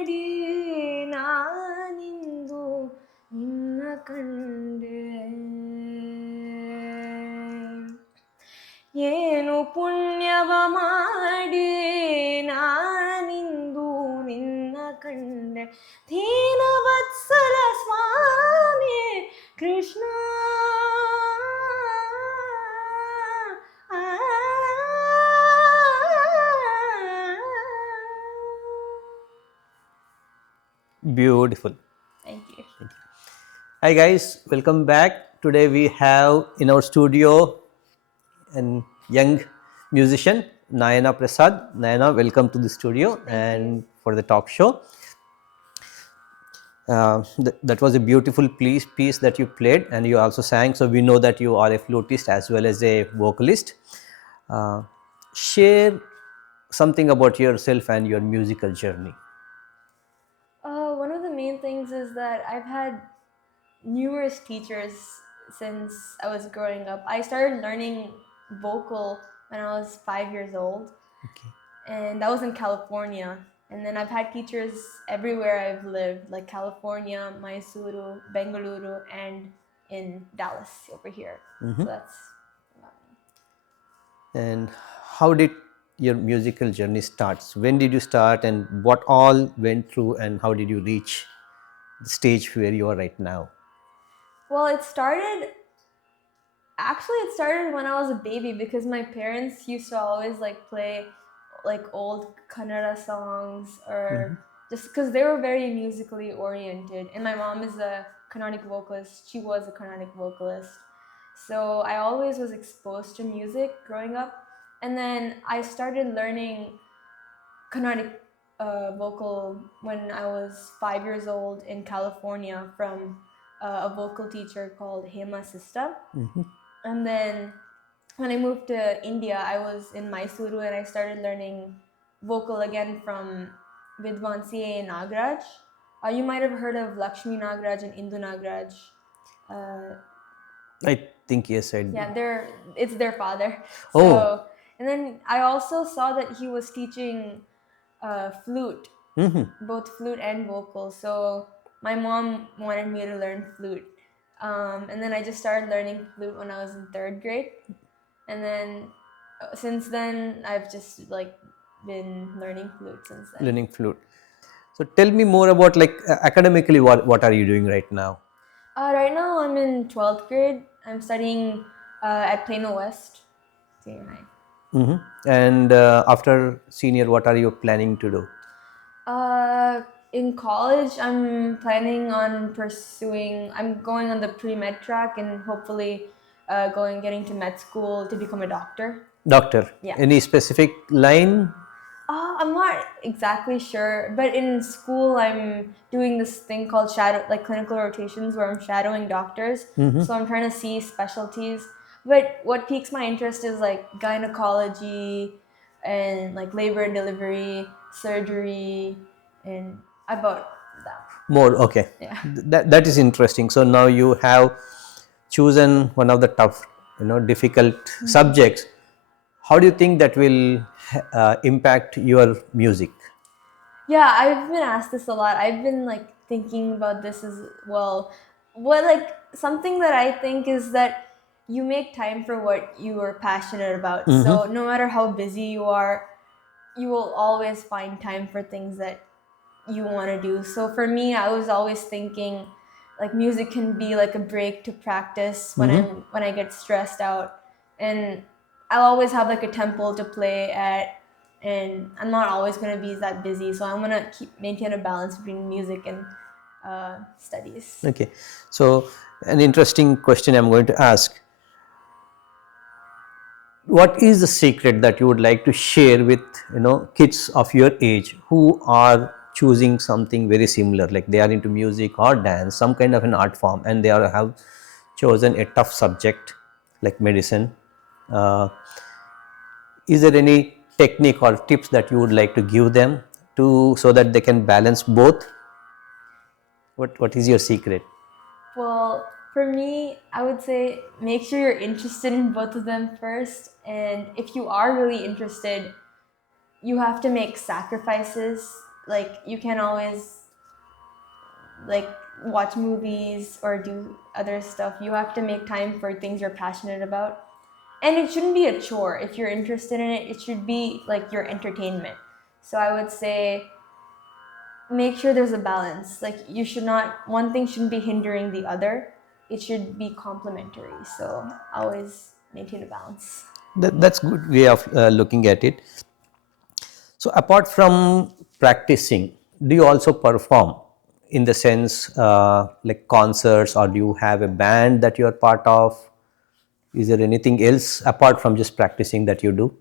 ಮಾಡಿ ನಾನಿಂದು ನಿನ್ನ ಕಂಡೆ ಏನು ಪುಣ್ಯವ ಮಾಡಿ ನಾನಿಂದು ನಿನ್ನ ಕಂಡೆ ದೀನವತ್ಸಲ ಸ್ವಾಮಿ Krishna Beautiful. Thank you. Hi guys, welcome back. Today we have in our studio a young musician, Nayana Prasad. Nayana, welcome to the studio and for the talk show. That was a beautiful piece that you played, and you also sang. So we know that you are a flutist as well as a vocalist. Share something about yourself and your musical journey. One of the main things is that I've had numerous teachers since I was growing up. I started learning vocal when I was 5 years old. Okay. And that was in California. And then I've had teachers everywhere I've lived, like California, Mysuru, Bengaluru, and in Dallas over here. So that's about me. And how did your musical journey start? When did you start, and what all went through, and how did you reach the stage where you are right now? Well, it started when I was a baby, because my parents used to always play old Kannada songs, or just because they were very musically oriented. And my mom is a Carnatic vocalist. She was a Carnatic vocalist. So I always was exposed to music growing up. And then I started learning Carnatic vocal when I was 5 years old in California from a vocal teacher called Hema Sista. And then when I moved to India, I was in Mysuru and I started learning vocal again from Vidwan C.A. Nagraj. You might have heard of Lakshmi Nagraj and Indu Nagraj. I think yes, I did. Yeah, it's their father. Oh. So, and then I also saw that he was teaching flute, both flute and vocal. So my mom wanted me to learn flute. And then I just started learning flute when I was in 3rd grade. And then since then, I've just been learning flute since then. Learning flute. So tell me more about academically, what are you doing right now? Right now, I'm in 12th grade. I'm studying at Plano West Senior High. And after senior, what are you planning to do? In college, I'm planning on I'm going on the pre-med track and hopefully getting to med school to become a doctor. Doctor? Yeah. Any specific line? I'm not exactly sure, but in school, I'm doing this thing called clinical rotations, where I'm shadowing doctors. So I'm trying to see specialties. But what piques my interest is gynecology and labor and delivery, surgery, and about that. More, okay. Yeah. That is interesting. So now you have chosen one of the tough, difficult subjects. How do you think that will impact your music? Yeah, I've been asked this a lot. I've been thinking about this as well. Something that I think is that you make time for what you are passionate about. So no matter how busy you are, you will always find time for things that you want to do. So for me, I was always thinking music can be like a break to practice when I get stressed out, and I'll always have a tempo to play at, and I'm not always going to be that busy. So I'm going to maintain a balance between music and studies. Okay, so an interesting question I'm going to ask. What is the secret that you would like to share with kids of your age who are choosing something very similar, like they are into music or dance, some kind of an art form, and they have chosen a tough subject like medicine? Is there any technique or tips that you would like to give them so that they can balance both? What is your secret? Well, for me, I would say make sure you're interested in both of them first. And if you are really interested, you have to make sacrifices. like you can't always like watch movies or do other stuff. You have to make time for things you're passionate about. And it shouldn't be a chore. If you're interested in it, it should be like your entertainment. So I would say make sure there's a balance. Like you should not, one thing shouldn't be hindering the other. It should be complementary. So always maintain a balance. That's good way of looking at it. So apart from practicing, do you also perform in the sense like concerts, or do you have a band that you are part of? Is there anything else apart from just practicing that you do?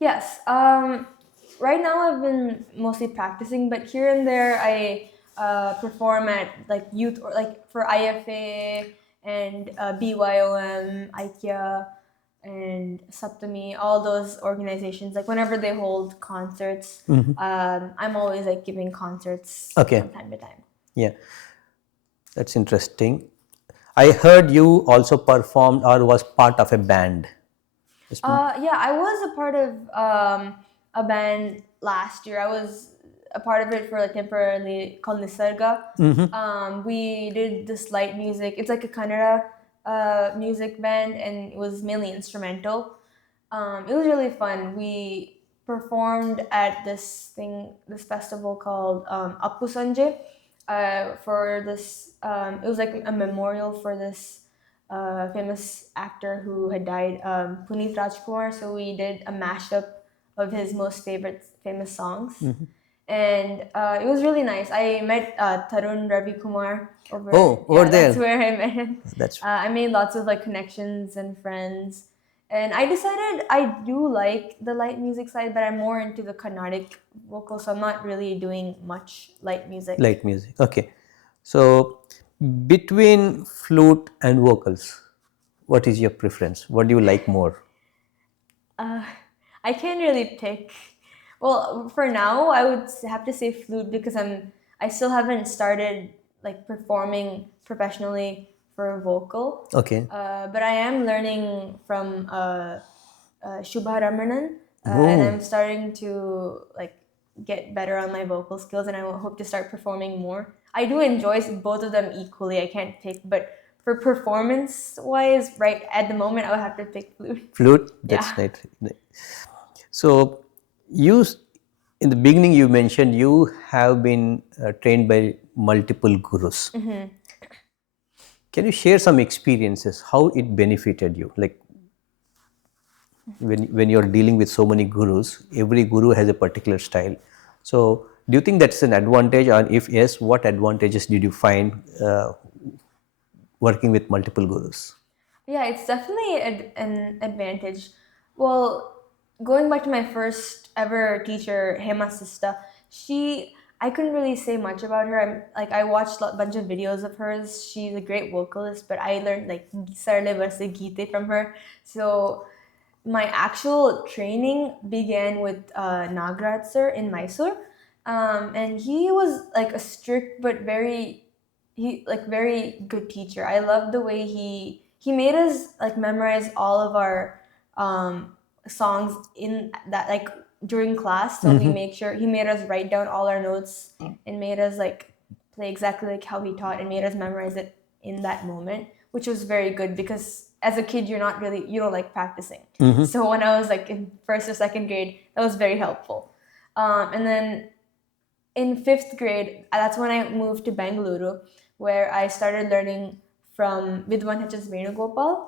Yes. Right now I've been mostly practicing, but here and there I perform at like youth or like for IFA and BYOM, IKEA, and Saptami, all those organizations. Like whenever they hold concerts, I'm always like giving concerts Okay. from time to time. Yeah, that's interesting. I heard you also performed or was part of a band. Yeah, I was a part of a band last year. I was a part of it for like temporarily called Nisarga. We did this light music. It's like a Kannada music band, and it was mainly instrumental. It was really fun. We performed at this festival called Appu Sanje for this. It was like a memorial for this famous actor who had died, Puneet Rajkumar. So we did a mashup of his most famous songs. And it was really nice. I met Tarun Ravi Kumar over, over there. That's where I met him. That's I made lots of like connections and friends. And I decided I do like the light music side, but I'm more into the Carnatic vocal, so I'm not really doing much light music. light music. Okay. So between flute and vocals, what is your preference? What do you like more? I can't really pick. Well, for now, I would have to say flute because I still haven't started like performing professionally for vocal. Okay. But I am learning from Shubha Ramanan, and I'm starting to like get better on my vocal skills, and I hope to start performing more. I do enjoy both of them equally. I can't pick, but for performance wise, right at the moment, I would have to pick flute. Flute. That's Yeah. right. So you, in the beginning, you mentioned you have been trained by multiple gurus. Can you share some experiences how it benefited you? Like when you're dealing with so many gurus, every guru has a particular style. So do you think that's an advantage, and if yes, what advantages did you find working with multiple gurus? Yeah, it's definitely an advantage. Well, going back to my first ever teacher, Hema Sista, I couldn't really say much about her. I watched a bunch of videos of hers. She's a great vocalist, but I learned like Sarle verse Gite from her. So my actual training began with Nagraj sir in Mysore, and he was like a strict but very good teacher. I loved the way he made us like memorize all of our songs in that like during class. So we make sure he made us write down all our notes and made us like play exactly like how he taught and made us memorize it in that moment, which was very good because as a kid you don't like practicing. So when I was like in first or second grade, that was very helpful. And then in fifth grade, that's when I moved to Bengaluru, where I started learning from Vidwan H.S. Venugopal,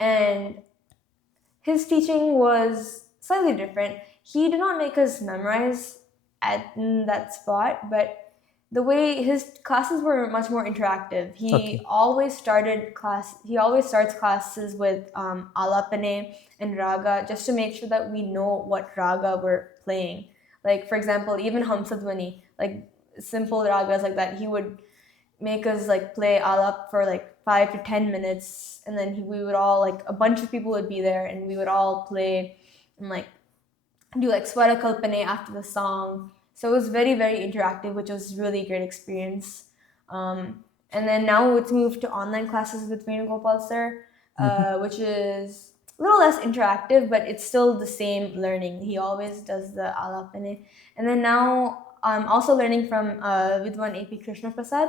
and his teaching was slightly different. He did not make us memorize at that spot, but the way his classes were much more interactive. He always starts classes with alapane and raga, just to make sure that we know what raga we're playing. Like for example, even Hamsadwani, like simple ragas like that, he would make us like play alap for like 5 to 10 minutes, and then we would all like a bunch of people would be there, and we would all play and like do like swara kalpane after the song. So it was very, very interactive, which was really great experience. And then now it's moved to online classes with Venugopal sir, which is a little less interactive, but it's still the same learning. He always does the alapane. And then now I'm also learning from Vidwan A.P. Krishna Prasad.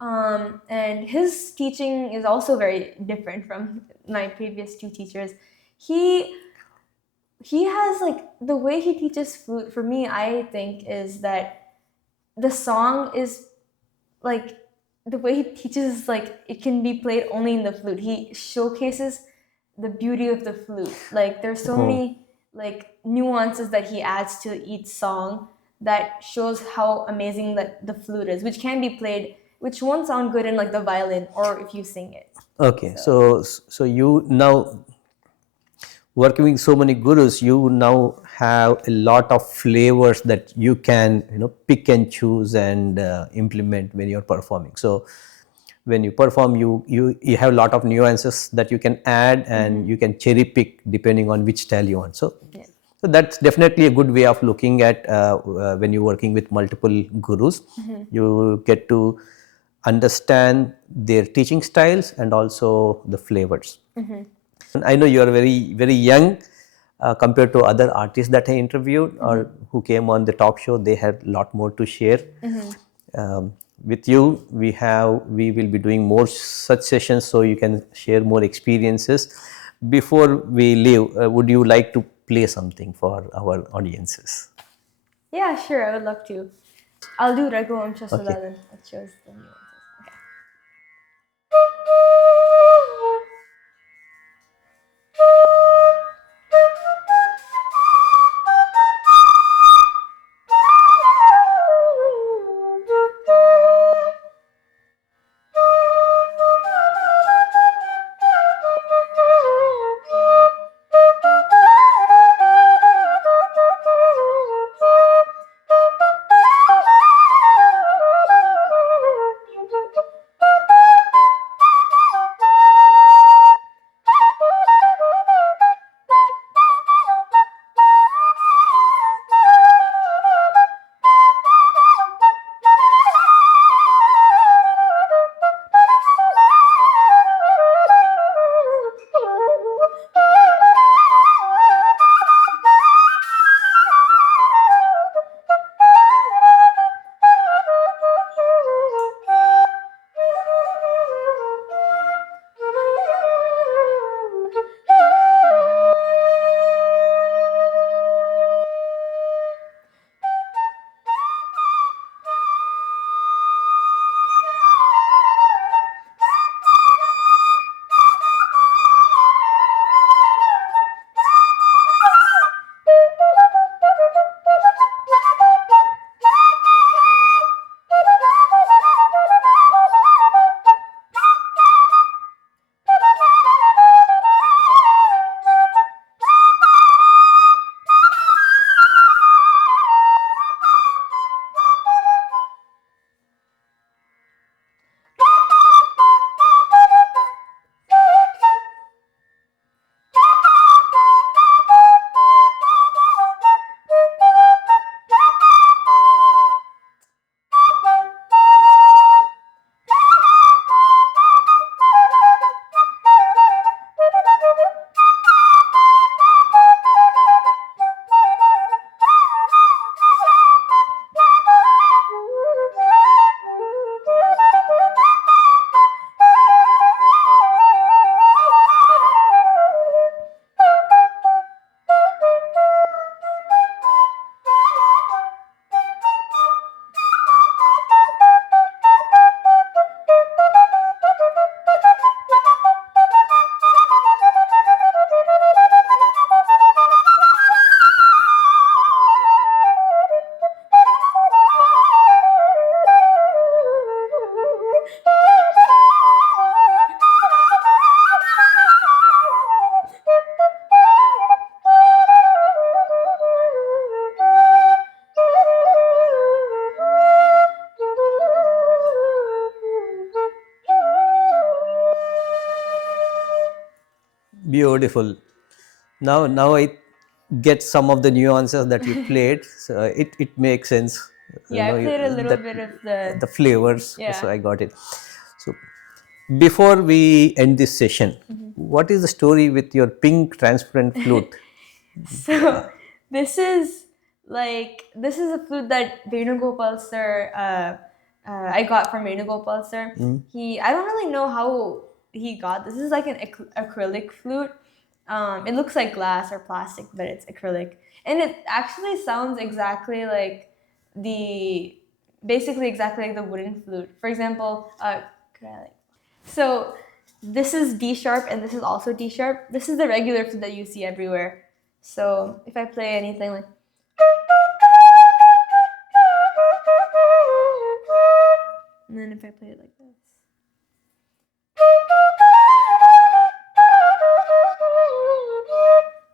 And his teaching is also very different from my previous two teachers. He has like the way he teaches flute for me, I think, is that the song is like the way he teaches is like it can be played only in the flute. He showcases the beauty of the flute. Like there's so many like nuances that he adds to each song that shows how amazing that the flute is, which can be played, which won't sound good in like the violin or if you sing it. Okay, so you now working with so many gurus, you now have a lot of flavors that you can pick and choose and implement when you're performing. So when you perform, you have a lot of nuances that you can add, and you can cherry pick depending on which style you want. So so that's definitely a good way of looking at when you're working with multiple gurus. You get to understand their teaching styles and also the flavors. I know you are very young compared to other artists that I interviewed or who came on the talk show. They had a lot more to share. With you, we will be doing more such sessions, so you can share more experiences. Before we leave, would you like to play something for our audiences? Yeah, sure, I would love to. I'll do Raghuvansh so that it shows the nuances. Beautiful. Now I get some of the nuances that you played. So it makes sense. Yeah, I played a little bit of The flavors. Yeah. So I got it. So before we end this session, what is the story with your pink transparent flute? So this is Like, this is a flute that Venugopal sir, I got from Venugopal sir. I don't really know how he got this. This is like an acrylic flute. It looks like glass or plastic, but it's acrylic. And it actually sounds exactly like basically exactly like the wooden flute. For example, so this is D sharp and this is also D sharp. This is the regular flute that you see everywhere. So if I play anything like, and then if I play it like this,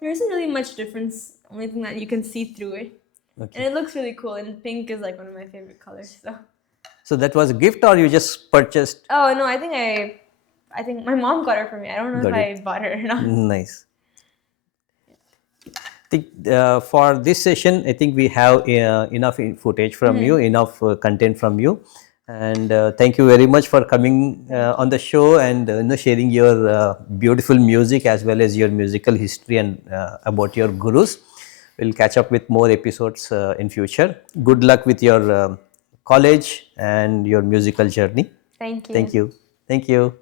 there isn't really much difference. Only thing that you can see through it. Okay. And it looks really cool. And pink is like one of my favorite colors. So that was a gift, or you just purchased? Oh no, I think my mom got it for me. I don't know if I bought it or not. Nice. For this session, I think we have enough footage from you, enough content from you, and thank you very much for coming on the show and sharing your beautiful music as well as your musical history and about your gurus. We'll catch up with more episodes in future. Good luck with your college and your musical journey. Thank you. Thank you. Thank you.